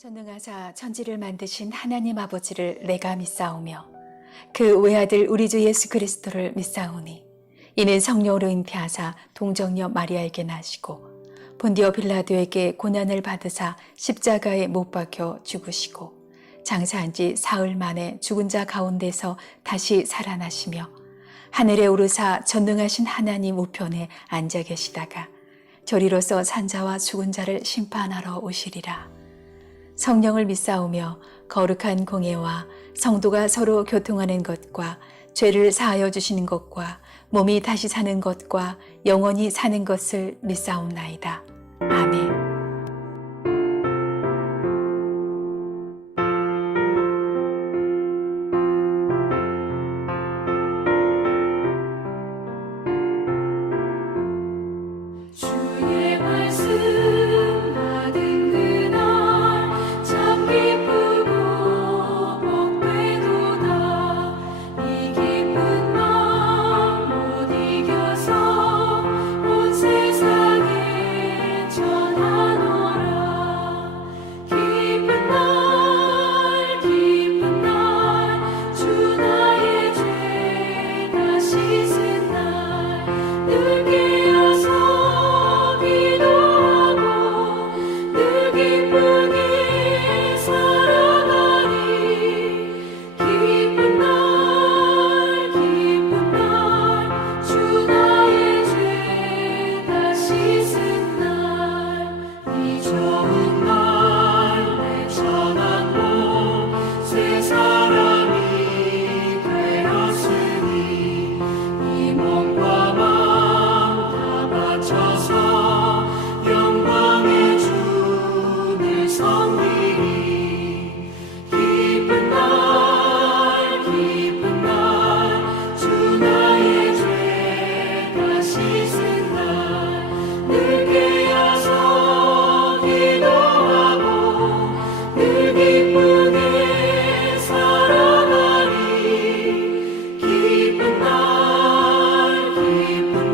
전능하사 천지를 만드신 하나님 아버지를 내가 믿사오며 그 외아들 우리 주 예수 그리스도를 믿사오니 이는 성령으로 잉태하사 동정녀 마리아에게 나시고 본디오 빌라도에게 고난을 받으사 십자가에 못 박혀 죽으시고 장사한 지 사흘 만에 죽은 자 가운데서 다시 살아나시며 하늘에 오르사 전능하신 하나님 우편에 앉아 계시다가 저리로서 산자와 죽은 자를 심판하러 오시리라. 성령을 믿사오며 거룩한 공예와 성도가 서로 교통하는 것과 죄를 사하여 주시는 것과 몸이 다시 사는 것과 영원히 사는 것을 믿사옵나이다. 아멘. 주의 말씀 받은 그날 참 기쁘고 복되도다. 이 기쁜 마음 못 이겨서 온 세상에 전하노라. 기쁜 날 주 나의 죄 다 씻은 날 늘 깨어서 기도하고 늘 기쁘게 살아가리. 기쁜 날 주 나의 죄 다 씻은 날 이 좋은 날 내 전한 몸 새 사람이 되었으니 이 몸과 마음 다 바쳐서 영광의 주를 섬기리. 기쁜 날 주 나의 죄 다 씻은 날 늘 깨어서 기도하고 늘 기쁘게 살아가리. 기쁜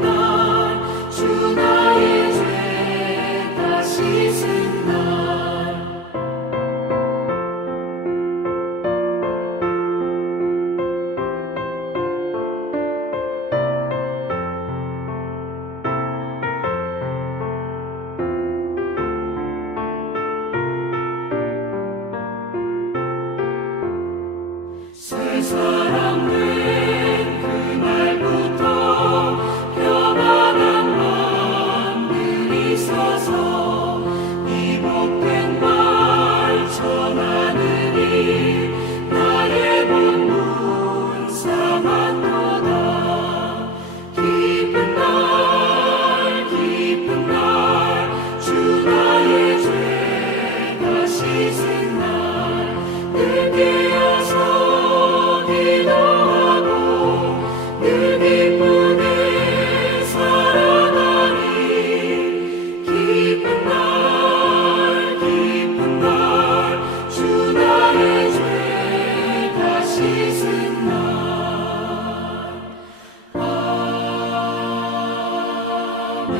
날 주 나의 죄 다 씻은 날 새 사람 된 그날부터 평안한 마음 늘 있어서 이 복된 말 전하느니 나의 본문 삼았도다. 기쁜 날 주 나의 죄 다 씻은 날늘 깨어서 기도하고 늘 기쁘게 살아가리. 기쁜 날 주 나의 죄 다 씻은 날 아멘.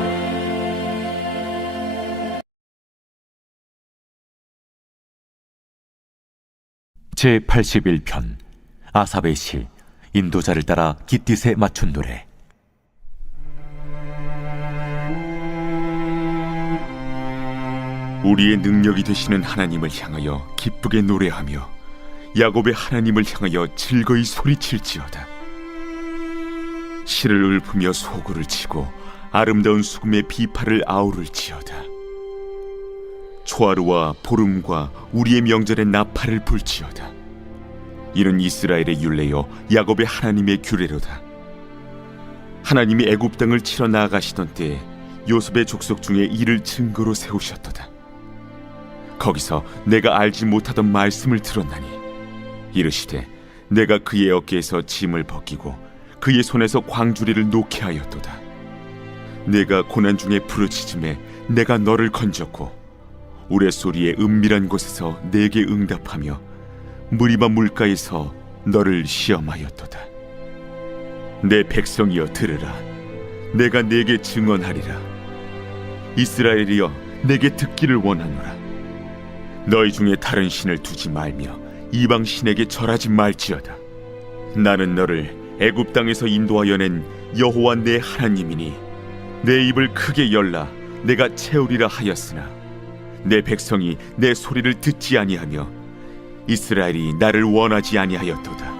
제81편 아삽의 시 인도자를 따라 깃딧에 맞춘 노래. 우리의 능력이 되시는 하나님을 향하여 기쁘게 노래하며 야곱의 하나님을 향하여 즐거이 소리칠지어다. 실을 읊으며 소구를 치고 아름다운 수금의 비파를 아우를지어다. 초하루와 보름과 우리의 명절에 나팔을 불지어다. 이는 이스라엘의 율례요 야곱의 하나님의 규례로다. 하나님이 애굽 땅을 치러 나아가시던 때에 요셉의 족속 중에 이를 증거로 세우셨도다. 거기서 내가 알지 못하던 말씀을 들었나니 이르시되 내가 그의 어깨에서 짐을 벗기고 그의 손에서 광주리를 놓게 하였도다. 내가 고난 중에 부르짖음에 내가 너를 건졌고 우레소리의 은밀한 곳에서 내게 응답하며 무리바 물가에서 너를 시험하였도다. 내 백성이여 들으라. 내가 내게 증언하리라. 이스라엘이여 내게 듣기를 원하노라. 너희 중에 다른 신을 두지 말며 이방 신에게 절하지 말지어다. 나는 너를 애굽 땅에서 인도하여 낸 여호와 내 하나님이니 내 입을 크게 열라 내가 채우리라 하였으나 내 백성이 내 소리를 듣지 아니하며 이스라엘이 나를 원하지 아니하였도다.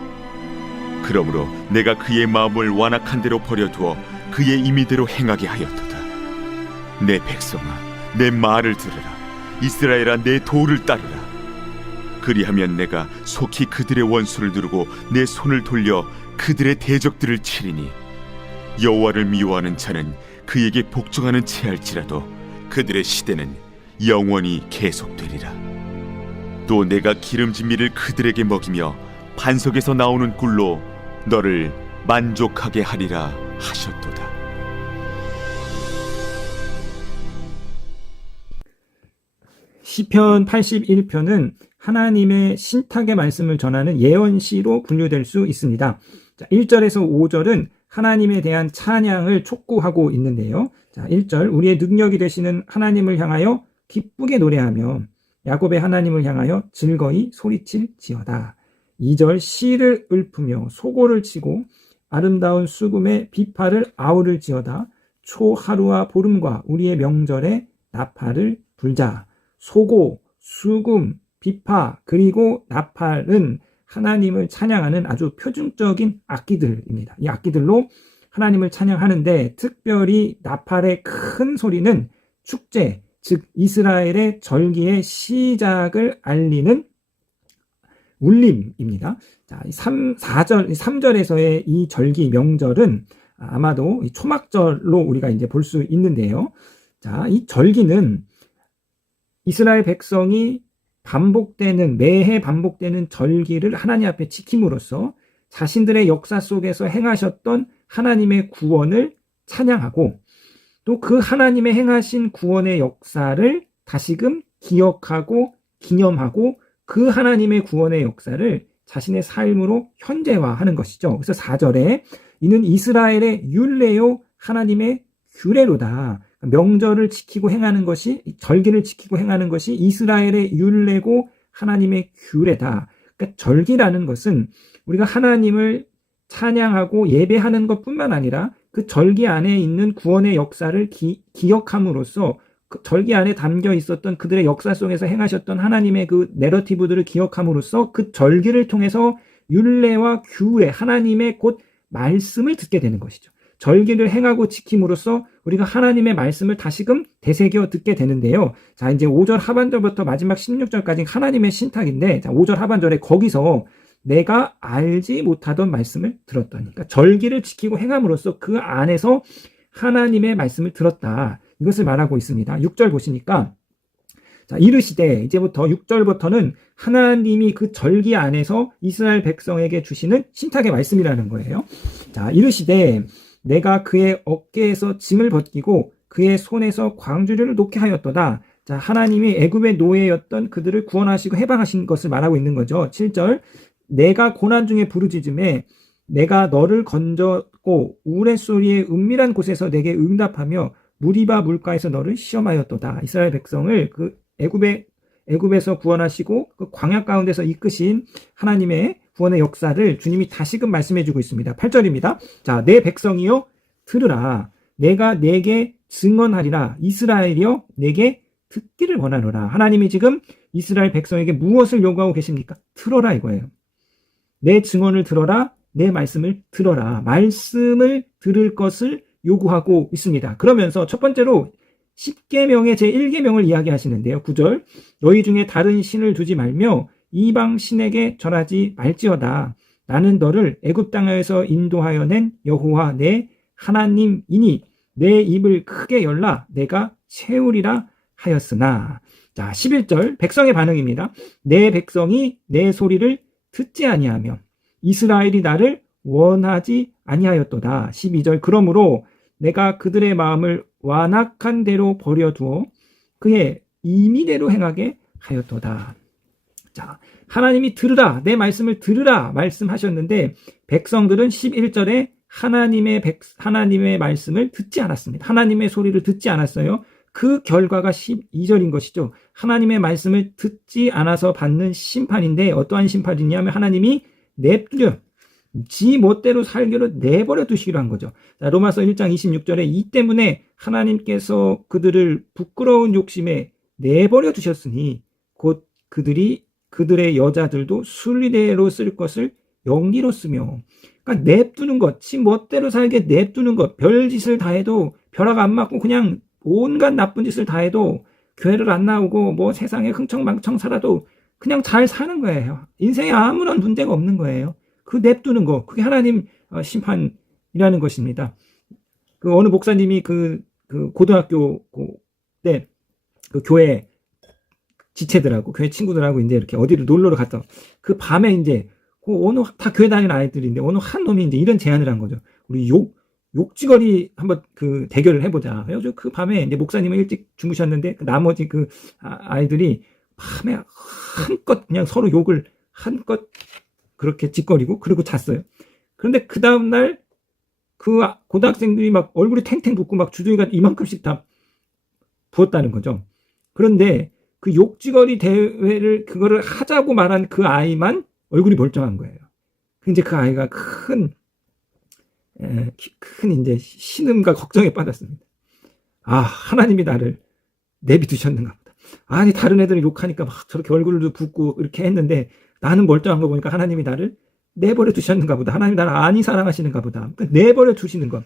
그러므로 내가 그의 마음을 완악한 대로 버려두어 그의 임의대로 행하게 하였도다. 내 백성아, 내 말을 들으라. 이스라엘아, 내 도를 따르라. 그리하면 내가 속히 그들의 원수를 누르고 내 손을 돌려 그들의 대적들을 치리니 여호와를 미워하는 자는 그에게 복종하는 채할지라도 그들의 시대는 영원히 계속되리라. 또 내가 기름진 밀을 그들에게 먹이며 반석에서 나오는 꿀로 너를 만족하게 하리라 하셨도다. 시편 81편은 하나님의 신탁의 말씀을 전하는 예언시로 분류될 수 있습니다. 자, 1절에서 5절은 하나님에 대한 찬양을 촉구하고 있는데요. 자, 1절 우리의 능력이 되시는 하나님을 향하여 기쁘게 노래하며 야곱의 하나님을 향하여 즐거이 소리칠지어다. 2절 시를 읊으며 소고를 치고 아름다운 수금의 비파를 아우를지어다. 초하루와 보름과 우리의 명절에 나팔을 불자. 소고, 수금, 비파 그리고 나팔은 하나님을 찬양하는 아주 표준적인 악기들입니다. 이 악기들로 하나님을 찬양하는데 특별히 나팔의 큰 소리는 축제, 즉 이스라엘의 절기의 시작을 알리는 울림입니다. 자, 3절에서의 이 절기 명절은 아마도 초막절로 우리가 이제 볼 수 있는데요. 자, 이 절기는 이스라엘 백성이 매해 반복되는 절기를 하나님 앞에 지킴으로써 자신들의 역사 속에서 행하셨던 하나님의 구원을 찬양하고 또 그 하나님의 행하신 구원의 역사를 다시금 기억하고 기념하고 그 하나님의 구원의 역사를 자신의 삶으로 현재화하는 것이죠. 그래서 4절에 이는 이스라엘의 율례요 하나님의 규례로다. 명절을 지키고 행하는 것이 절기를 지키고 행하는 것이 이스라엘의 율례고 하나님의 규례다. 그러니까 절기라는 것은 우리가 하나님을 찬양하고 예배하는 것뿐만 아니라 그 절기 안에 있는 구원의 역사를 기억함으로써 그 절기 안에 담겨 있었던 그들의 역사 속에서 행하셨던 하나님의 그 내러티브들을 기억함으로써 그 절기를 통해서 율례와 규례, 하나님의 곧 말씀을 듣게 되는 것이죠. 절기를 행하고 지킴으로써 우리가 하나님의 말씀을 다시금 되새겨 듣게 되는데요. 자, 이제 5절 하반절부터 마지막 16절까지 하나님의 신탁인데, 자, 5절 하반절에 거기서 내가 알지 못하던 말씀을 들었더니, 그러니까 절기를 지키고 행함으로써 그 안에서 하나님의 말씀을 들었다. 이것을 말하고 있습니다. 6절 보시니까, 자, 이르시되, 이제부터 6절부터는 하나님이 그 절기 안에서 이스라엘 백성에게 주시는 신탁의 말씀이라는 거예요. 자, 이르시되, 내가 그의 어깨에서 짐을 벗기고 그의 손에서 광주리를 놓게 하였도다. 자, 하나님이 애굽의 노예였던 그들을 구원하시고 해방하신 것을 말하고 있는 거죠. 7절 내가 고난 중에 부르짖음에 내가 너를 건졌고 우레소리의 은밀한 곳에서 내게 응답하며 무리바 물가에서 너를 시험하였도다. 이스라엘 백성을 그 애굽에서 구원하시고 그 광야 가운데서 이끄신 하나님의 구원의 역사를 주님이 다시금 말씀해주고 있습니다. 8절입니다. 자, 내 백성이여 들으라. 내가 내게 증언하리라. 이스라엘이여 내게 듣기를 원하노라. 하나님이 지금 이스라엘 백성에게 무엇을 요구하고 계십니까? 들어라 이거예요. 내 증언을 들어라. 내 말씀을 들어라. 말씀을 들을 것을 요구하고 있습니다. 그러면서 첫 번째로 10계명의 제1계명을 이야기하시는데요. 9절 너희 중에 다른 신을 두지 말며 이방 신에게 절하지 말지어다. 나는 너를 애굽 땅에서 인도하여 낸 여호와 내 하나님이니 내 입을 크게 열라 내가 채우리라 하였으나. 자, 11절 백성의 반응입니다. 내 백성이 내 소리를 듣지 아니하며 이스라엘이 나를 원하지 아니하였도다. 12절 그러므로 내가 그들의 마음을 완악한 대로 버려두어 그의 임의대로 행하게 하였도다. 자, 하나님이 들으라, 내 말씀을 들으라 말씀하셨는데 백성들은 11절에 하나님의 말씀을 듣지 않았습니다. 하나님의 소리를 듣지 않았어요. 그 결과가 12절인 것이죠. 하나님의 말씀을 듣지 않아서 받는 심판인데 어떠한 심판이냐면 하나님이 냅두려 지 멋대로 살기로 내버려 두시기로 한 거죠. 자, 로마서 1장 26절에 이 때문에 하나님께서 그들을 부끄러운 욕심에 내버려 두셨으니 곧 그들의 여자들도 순리대로 쓸 것을 영리로 쓰며, 그러니까 냅두는 것, 지 멋대로 살게 냅두는 것, 별짓을 다 해도 벼락 안 맞고 그냥 온갖 나쁜 짓을 다 해도 교회를 안 나오고 뭐 세상에 흥청망청 살아도 그냥 잘 사는 거예요. 인생에 아무런 문제가 없는 거예요. 그 냅두는 거, 그게 하나님 심판이라는 것입니다. 그 어느 목사님이 그 고등학교 때 그 교회 지체들하고 교회 친구들하고 이제 이렇게 어디를 놀러를 갔다. 그 밤에 이제 그 어느 다 교회 다니는 아이들인데 어느 한 놈이 이제 이런 제안을 한 거죠. 우리 욕지거리 한번 그 대결을 해보자. 그래서 그 밤에 이제 목사님은 일찍 주무셨는데 그 나머지 그 아이들이 밤에 한껏 그냥 서로 욕을 한껏 그렇게 짓거리고 그러고 잤어요. 그런데 그 다음날 그 고등학생들이 막 얼굴이 탱탱 붓고 막 주둥이가 이만큼씩 다 부었다는 거죠. 그런데 그 욕지거리 대회를 그거를 하자고 말한 그 아이만 얼굴이 멀쩡한 거예요. 이제 그 아이가 큰 이제 신음과 걱정에 빠졌습니다. 아, 하나님이 나를 내비두셨는가 보다. 아니, 다른 애들은 욕하니까 막 저렇게 얼굴도 붓고 이렇게 했는데 나는 멀쩡한 거 보니까 하나님이 나를 내버려 두셨는가 보다. 하나님이 나를 안히 사랑하시는가 보다. 그러니까 내버려 두시는 것.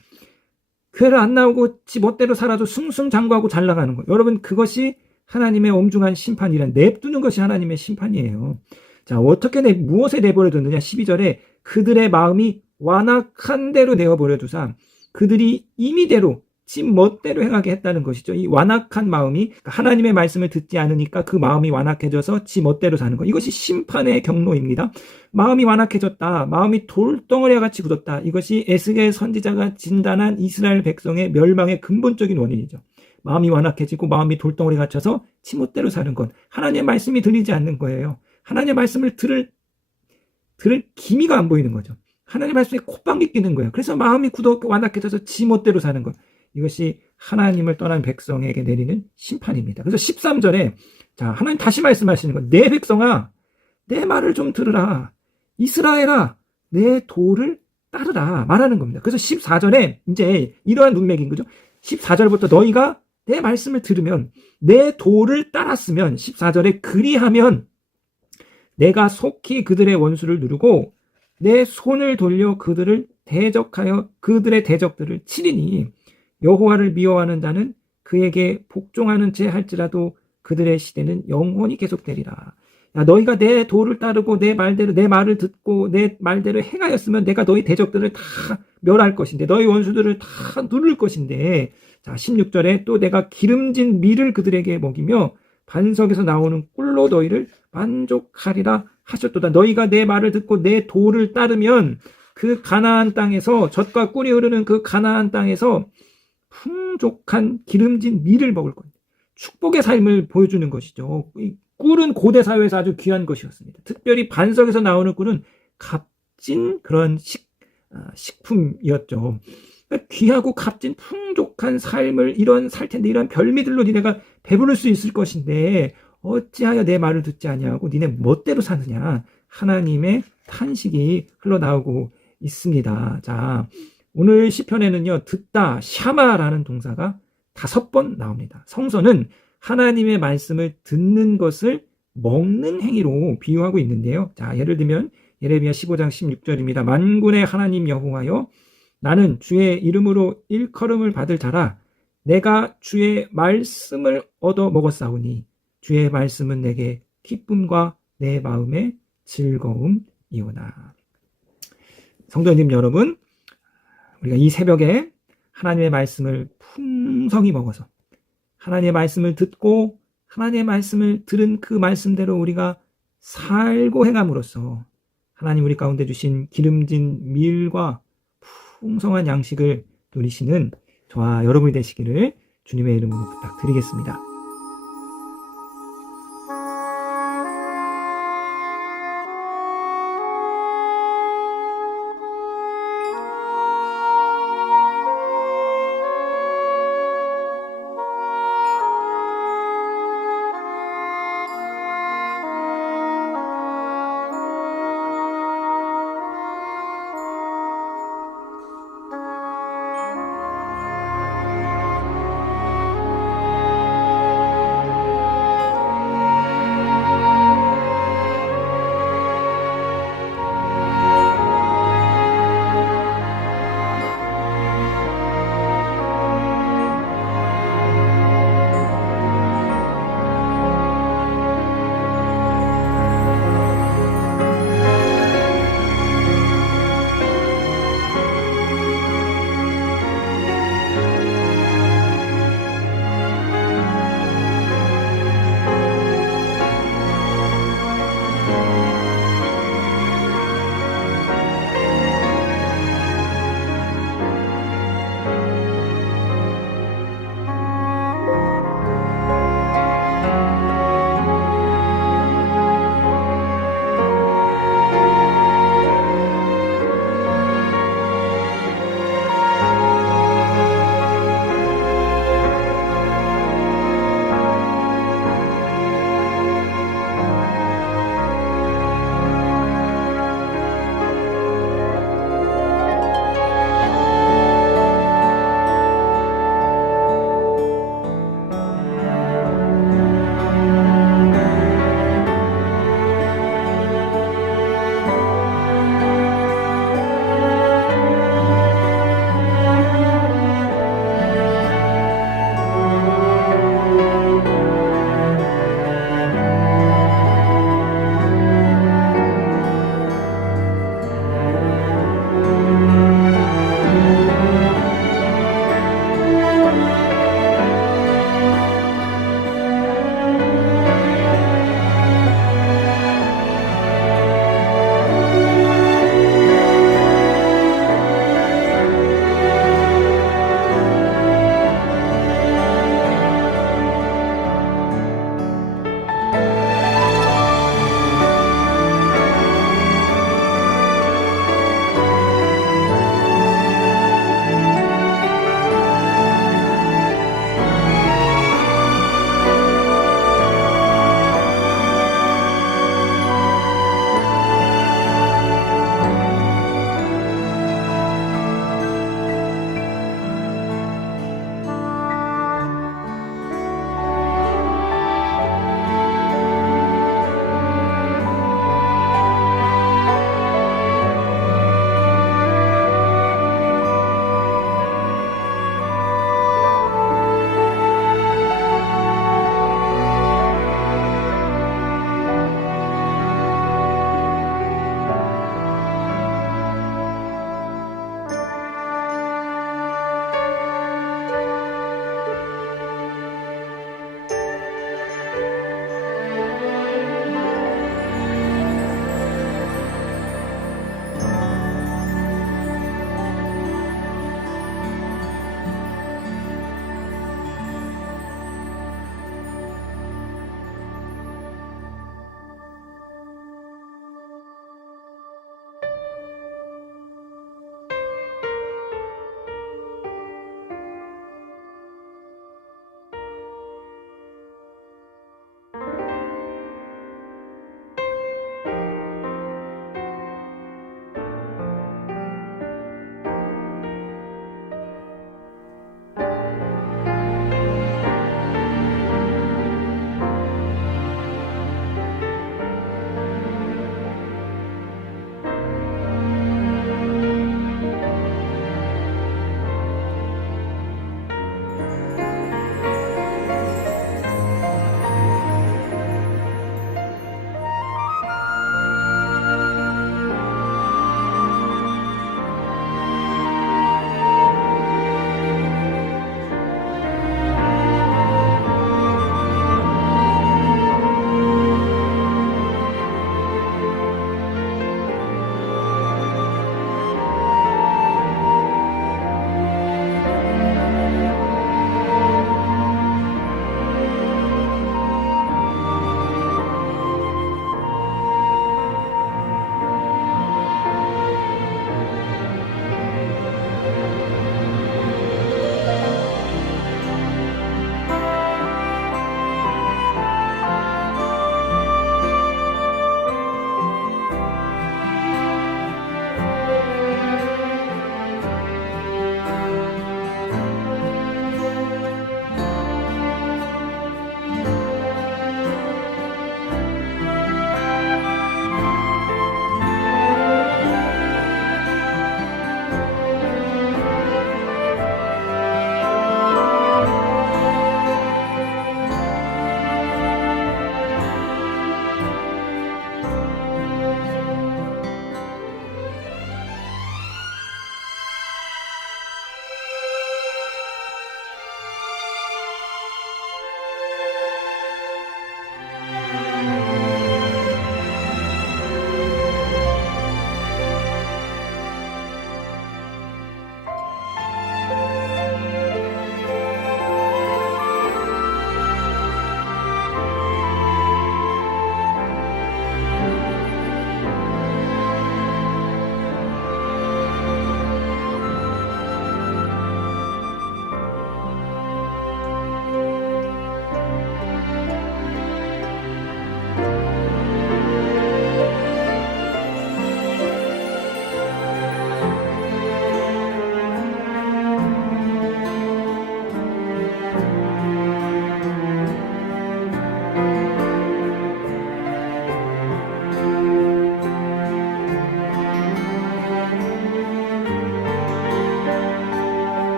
교회를 안 나오고 지 멋대로 살아도 승승장구하고 잘 나가는 것. 여러분, 그것이 하나님의 엄중한 심판이란, 냅두는 것이 하나님의 심판이에요. 자, 어떻게 무엇에 내버려 뒀느냐? 12절에 그들의 마음이 완악한 대로 내어버려 두사 그들이 임의대로 지 멋대로 행하게 했다는 것이죠. 이 완악한 마음이 하나님의 말씀을 듣지 않으니까 그 마음이 완악해져서 지 멋대로 사는 것. 이것이 심판의 경로입니다. 마음이 완악해졌다. 마음이 돌덩어리와 같이 굳었다. 이것이 에스겔 선지자가 진단한 이스라엘 백성의 멸망의 근본적인 원인이죠. 마음이 완악해지고 마음이 돌덩어리 갇혀서 지 멋대로 사는 것. 하나님의 말씀이 들리지 않는 거예요. 하나님의 말씀을 들을 기미가 안 보이는 거죠. 하나님의 말씀에 콧방귀 끼는 거예요. 그래서 마음이 완악해져서 지 멋대로 사는 것. 이것이 하나님을 떠난 백성에게 내리는 심판입니다. 그래서 13절에 자, 하나님 다시 말씀하시는 것. 내 백성아, 내 말을 좀 들으라. 이스라엘아, 내 도를 따르라. 말하는 겁니다. 그래서 14절에 이제 이러한 문맥인 거죠. 14절부터 너희가 내 말씀을 들으면 내 도를 따랐으면 14절에 그리하면 내가 속히 그들의 원수를 누르고 내 손을 돌려 그들을 대적하여 그들의 대적들을 치리니 여호와를 미워하는 자는 그에게 복종하는 채 할지라도 그들의 시대는 영원히 계속되리라. 야, 너희가 내 도를 따르고 내 말대로 내 말을 듣고 내 말대로 행하였으면 내가 너희 대적들을 다 멸할 것인데 너희 원수들을 다 누를 것인데 자 16절에 또 내가 기름진 밀을 그들에게 먹이며 반석에서 나오는 꿀로 너희를 만족하리라 하셨도다. 너희가 내 말을 듣고 내 도를 따르면 그 가나안 땅에서 젖과 꿀이 흐르는 그 가나안 땅에서 풍족한 기름진 밀을 먹을 겁니다. 축복의 삶을 보여주는 것이죠. 이 꿀은 고대 사회에서 아주 귀한 것이었습니다. 특별히 반석에서 나오는 꿀은 값진 그런 식품이었죠. 그러니까 귀하고 값진 풍족한 삶을 이런 살 텐데 이런 별미들로 니네가 배부를 수 있을 것인데 어찌하여 내 말을 듣지 아니하고 니네 멋대로 사느냐. 하나님의 탄식이 흘러나오고 있습니다. 자, 오늘 시편에는요, 듣다, 샤마라는 동사가 5번 나옵니다. 성서는 하나님의 말씀을 듣는 것을 먹는 행위로 비유하고 있는데요. 자, 예를 들면 예레미야 15장 16절입니다. 만군의 하나님 여호와여, 나는 주의 이름으로 일컬음을 받을 자라. 내가 주의 말씀을 얻어 먹었사오니 주의 말씀은 내게 기쁨과 내 마음의 즐거움이오나. 성도님 여러분, 우리가 이 새벽에 하나님의 말씀을 풍성히 먹어서 하나님의 말씀을 듣고 하나님의 말씀을 들은 그 말씀대로 우리가 살고 행함으로써 하나님 우리 가운데 주신 기름진 밀과 풍성한 양식을 누리시는 저와 여러분이 되시기를 주님의 이름으로 부탁드리겠습니다.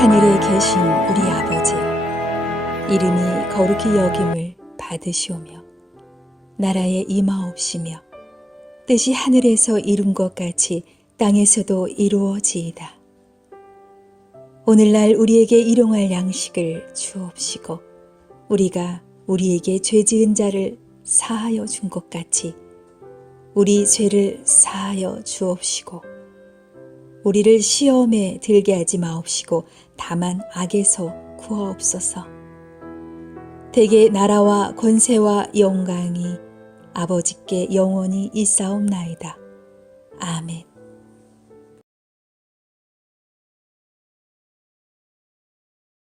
하늘에 계신 우리 아버지여, 이름이 거룩히 여김을 받으시오며 나라에 임하옵시며 뜻이 하늘에서 이룬 것 같이 땅에서도 이루어지이다. 오늘날 우리에게 일용할 양식을 주옵시고 우리가 우리에게 죄 지은 자를 사하여 준 것 같이 우리 죄를 사하여 주옵시고 우리를 시험에 들게 하지 마옵시고 다만 악에서 구하옵소서. 대개 나라와 권세와 영광이 아버지께 영원히 있사옵나이다. 아멘.